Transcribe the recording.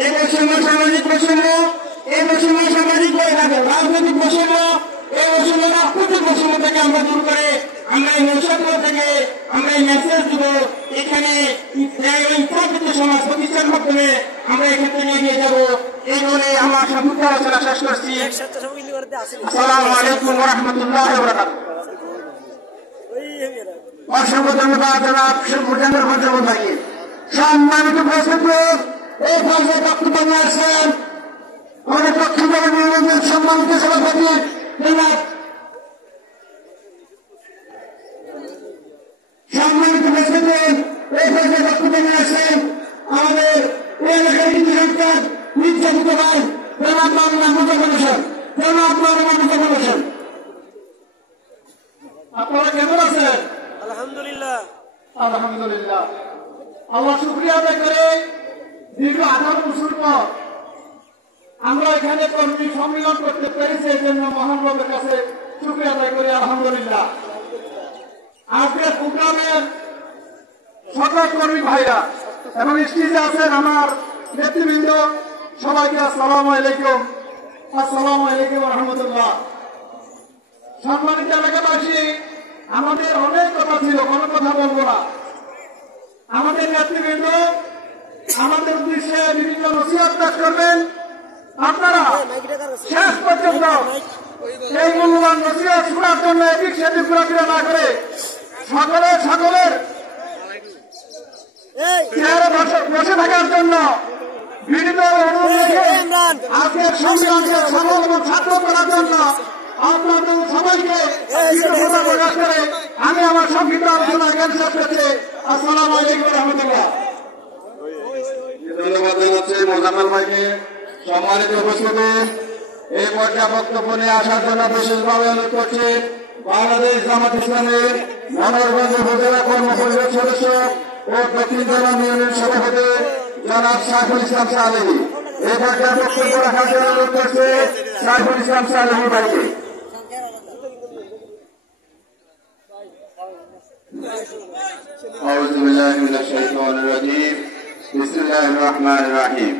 এই বৈষম্য সামাজিক বৈষম্য, এই বৈষম্য সামাজিক রাজনৈতিক বৈষম্য, এই বৈষম্য রাজনৈতিক বৈষম্য থেকে আমরা দূর করে আমরা এই নৈশগুলো থেকে আমরা এই মেসেজ দিব। এখানে প্রকৃত সমাজ প্রতিষ্ঠার মাধ্যমে আমরা এক্ষেত্রে এগিয়ে যাব। এই বলে আমার সংক্ষিপ্ত আলোচনা শেষ করছি। আসসালামু আলাইকুম ওয়া রাহমাতুল্লাহি ওয়া বারাকাতুহু। অসংখ্য ধন্যবাদ জনাব মুজাম্মেল ফজল ভাইকে। সম্মানিত উপস্থিতি, এই পর্যায়ে বক্তব্য নিয়ে আসেন আমাদের দক্ষিণ ইউনিয়নের সম্মানিত সভাপতি জনাব সম্মানিত উপস্থিতি, এই পর্যায়ে বক্তব্য নিয়ে আসেন আমাদের এই এলাকার কৃষি সরকার নির্যাতিত ভাই জনাব মাওলানা মুজাম্মেল হোসেন। জনাব মাওলানা মুজাম্মেল হোসেন, আপনারা কেমন আছেন? আলহামদুলিল্লাহ। আলহামদুলিল্লাহ, আল্লাহ শুকরিয়া আদায় করে দীর্ঘ 18 বছর পর আমরা এখানে কর্মী সম্মেলন করতে পেরেছি। এই জন্য মহান রবের কাছে শুকরিয়া আদায় করি আলহামদুলিল্লাহ। আজকের প্রোগ্রামের সকল কর্মী ভাইরা এবং স্টেজে আছেন আমার নেতৃবৃন্দ, সবাইকে আসসালামু আলাইকুম। আসসালামু আলাইকুম ওয়া রাহমাতুল্লাহ। সম্মানিত এলাকাবাসী, আমাদের অনেক কথা ছিল, কোনো কথা বলবো না। আমাদের নেতৃবৃন্দ আমাদের উদ্দেশ্যে বিভিন্ন নসিহত পেশ করবেন। আপনারা শেষ পর্যন্ত এই মূল্যবান নসিহত শোনার জন্য এদিক সেদিক ঘোরাফেরা না করে সকলের চেয়ারে বসে থাকার জন্য বিনীত অনুরোধ রেখে আজকের সম্মেলনকে সফল এবং সার্থক করার জন্য আপনাদের সবাইকে কৃতজ্ঞতা প্রকাশ করে আমি আমার সংক্ষিপ্ত আলোচনা এখানে শেষ করছি। আসসালামু আলাইকুম ওয়া রাহমাতুল্লাহ। ধন্যবাদ জানাচ্ছি মোজাম্মেল ভাইকে। সম্মানিত উপস্থিতি, এই পর্যায়ে বক্তব্য নিয়ে আসার জন্য বিশেষভাবে অনুরোধ করছি বাংলাদেশ জামাত ইসলামের মনোরগঞ্জ উপজেলা কর্ম পরিষদ সদস্য ও দক্ষিণ জেলা ইউনিয়নের সভাপতি জনাব সাইফুল ইসলাম সালেহী। এই পর্যায়ে বক্তব্য রাখার জন্য অনুরোধ করছি সাইফুল ইসলাম সালেহী ভাইকে। أعوذ بالله من الشيطان الرجيم. بسم الله الرحمن الرحيم.